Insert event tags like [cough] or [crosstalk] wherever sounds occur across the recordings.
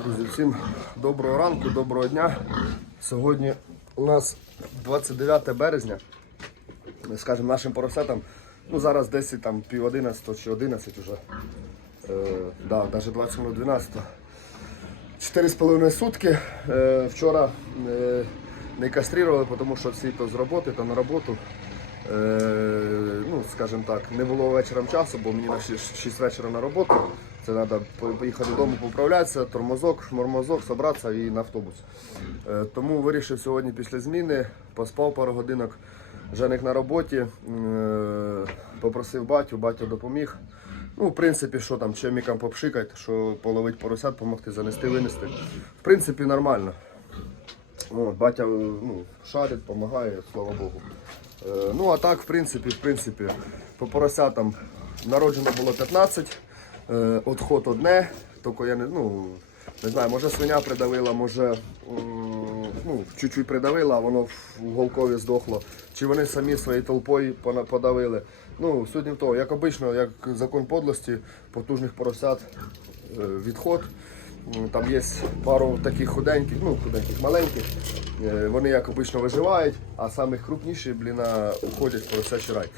Друзі, всім доброго ранку, доброго дня. Сьогодні у нас 29 березня. Скажімо, нашим поросятам, ну зараз десь там пів 11 чи 11 вже. Е, да, навіть 20 минут 12. Чотири з половиною сутки. Е, вчора е, не кастрували, тому що всі то з роботи, то на роботу. Е, ну, скажімо так, не було вечором часу, бо мені на 6 вечора на роботу. Це треба поїхати додому, поправлятися, тормозок, шмормозок, зібратися і на автобус. Е, тому вирішив сьогодні після зміни, поспав пару годинок, Женик на роботі, е, попросив батю, батя допоміг. Ну, в принципі, що там, чемікам попшикати, що половить поросят, допомогти занести, винести. В принципі, нормально. От, батя ну, шарить, допомагає, слава Богу. Е, ну а так, в принципі, в принципі, по поросятам народжено було 15, е, отход одне, тільки я не, ну, не знаю, може свиня придавила, може ну, чуть-чуть придавила, а воно в голкові здохло. Чи вони самі своєю толпою подавили. Ну, сьогодні в того, як обично, як закон подлості, потужних поросят е, відход. Там є пару таких худеньких, ну худеньких, маленьких. Е, Вони як обично виживають, а самих крупніші, блін, а, уходять в поросячий рай.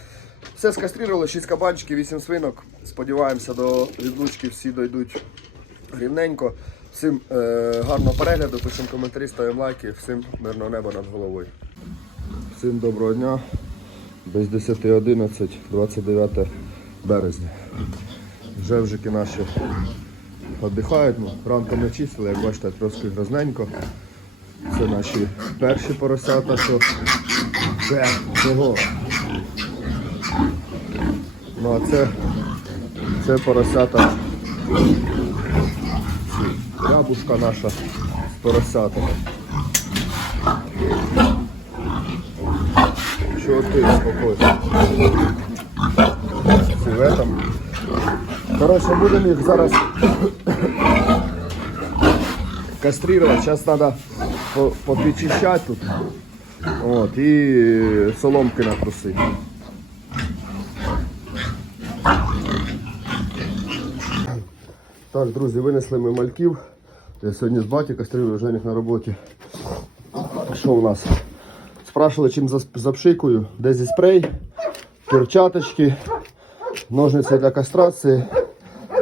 Все скастрували, 6 кабанчиків, 8 свинок. Сподіваємося, до відлучки всі дойдуть рівненько. Всім е, гарного перегляду, пишемо коментарі, ставимо лайки, всім мирного неба над головою. Всім доброго дня. Без 10.11, 29 березня. Вже вжики наші віддихають. Ну, ранком не чистили, як бачите, трошки грозненько. Це наші перші поросята, що це цього. Ну а це, це поросята. Рябушка наша з поросятами. Що ти спокійно? Ці в этом. Коротше, будемо їх зараз кастрировать. Сейчас треба попідчищати тут. От, і соломки натрусити. Так, друзі, винесли ми мальків. Я сьогодні з батьком кастрирую Жених на роботі. Що у нас? Спрашивали, чим запшикую. Де зі спрей, перчаточки, ножниці для кастрації,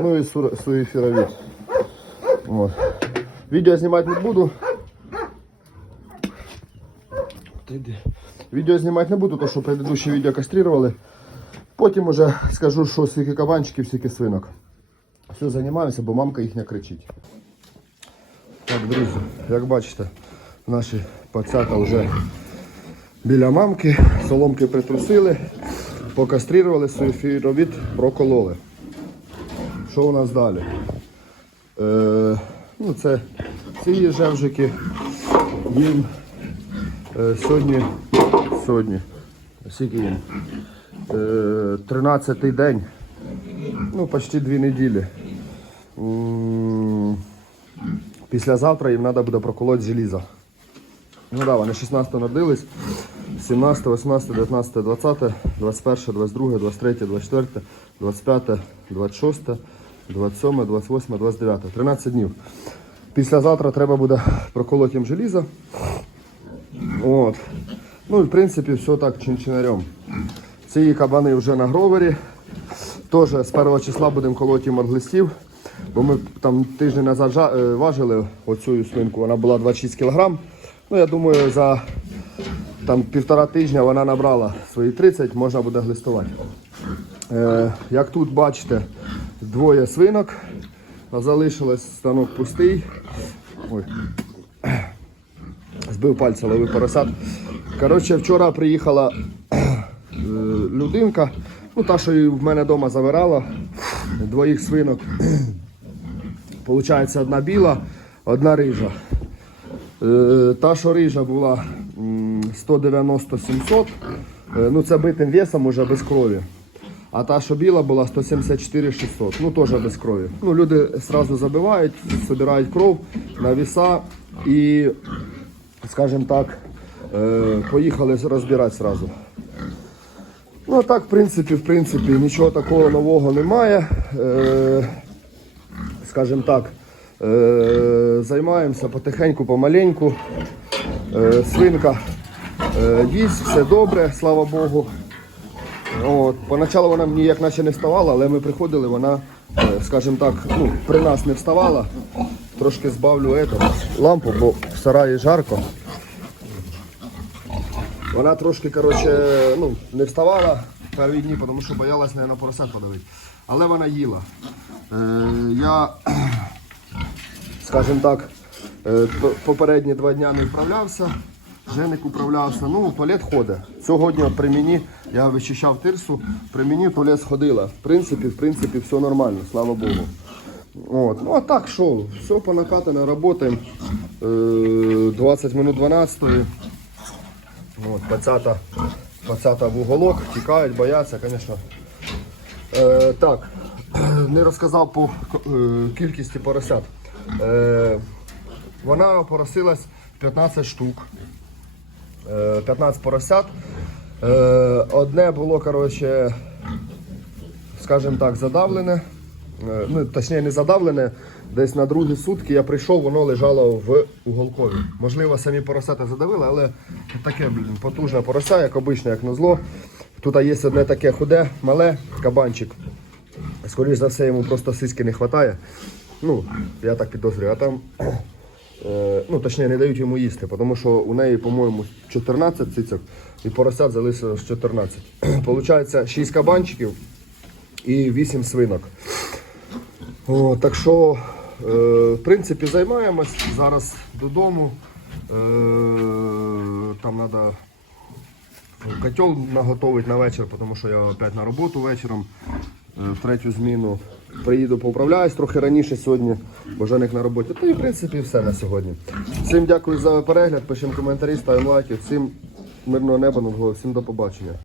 ну і суєфіровід. От. Відео знімати не буду. Відео знімати не буду, тому що предыдущі відео кастрирували. Потім уже скажу, що скільки кабанчиків, скільки свинок. Все, займаюся, бо мамка їхня кричить. Так, друзі, як бачите, наші пацята вже біля мамки, соломки притрусили, покастрирували, суєфіровід прокололи. Що у нас далі? Е, ну, це ці жевжики. Їм е, сьогодні, сьогодні, скільки їм? Е, 13-й день, ну, почти дві неділі. Післязавтра їм треба буде проколоти желізо. Ну да, вони 16 народились. 17, 18, 19, 20, 21, 22, 23, 24, 25, 26, 27, 28, 29. 13 днів. Післязавтра треба буде проколоти їм желізо. От. Ну і в принципі все так чин-чинарем. Ці кабани вже на гровері. Теж з першого числа будемо колоти їм глистів. Бо ми там тиждень назад е, важили оцю свинку, вона була 26 кг. Ну, я думаю, за там, півтора тижня вона набрала свої 30, можна буде глистувати. Е, як тут бачите, двоє свинок. а Залишилось станок пустий. Ой. Збив пальця, ловив поросят. Коротше, вчора приїхала е, людинка, ну та, що в мене вдома забирала, двоїх свинок. Получається одна біла, одна рижа. Е, Та, що рижа була м, 190-700, е, ну це битим весом уже без крові. А та, що біла була 174-600, ну теж без крові. Ну, люди одразу забивають, збирають кров на віса і, скажімо так, е, поїхали розбирати одразу. Ну а так, в принципі, в принципі, нічого такого нового немає. Е, скажімо так, Е, займаємося потихеньку, помаленьку. Свинка їсть, все добре, слава Богу. От, поначалу вона ніяк наче не вставала, але ми приходили, вона, е, скажімо так, ну, при нас не вставала. Трошки збавлю ету, лампу, бо в сараї жарко. Вона трошки, коротше, ну, не вставала перші дні, тому що боялась, на поросят подавити. Але вона їла. Е, я, скажімо так, е, попередні два дні не вправлявся. Женик управлявся, ну, туалет ходить. Сьогодні при мені я вичищав тирсу, при мені туалет сходила. В принципі, в принципі, все нормально, слава Богу. От. Ну а так що, все по накатане, працюємо. Е, 20 минут 12 От, пацята, пацята в уголок, тікають, бояться, звісно. Е, так, не розказав по е, кількості поросят. Е, вона поросилась 15 штук. Е, 15 поросят. Е, одне було, коротше, скажімо так, задавлене. Е, Ну, точніше, не задавлене. Десь на другі сутки я прийшов, воно лежало в уголкові. Можливо, самі поросята задавили, але таке, блін, потужне порося, як обично, як на зло. Тут є одне таке худе, мале, кабанчик. Скоріше за все, йому просто сиськи не вистачає. Ну, я так підозрюю, а там. Е, ну, точніше, не дають йому їсти, тому що у неї, по-моєму, 14 цицьок і поросят залишилось 14. [clears throat] Получається 6 кабанчиків і 8 свинок. О, так що, е, в принципі, займаємось. Зараз додому. Е, там треба котел наготовити на вечір, тому що я опять на роботу вечором. е, В третю зміну приїду, поуправляюсь трохи раніше сьогодні, бо Женик на роботі. Та і в принципі все на сьогодні. Всім дякую за перегляд, пишемо коментарі, ставимо лайки. Всім мирного неба над головою, всім до побачення.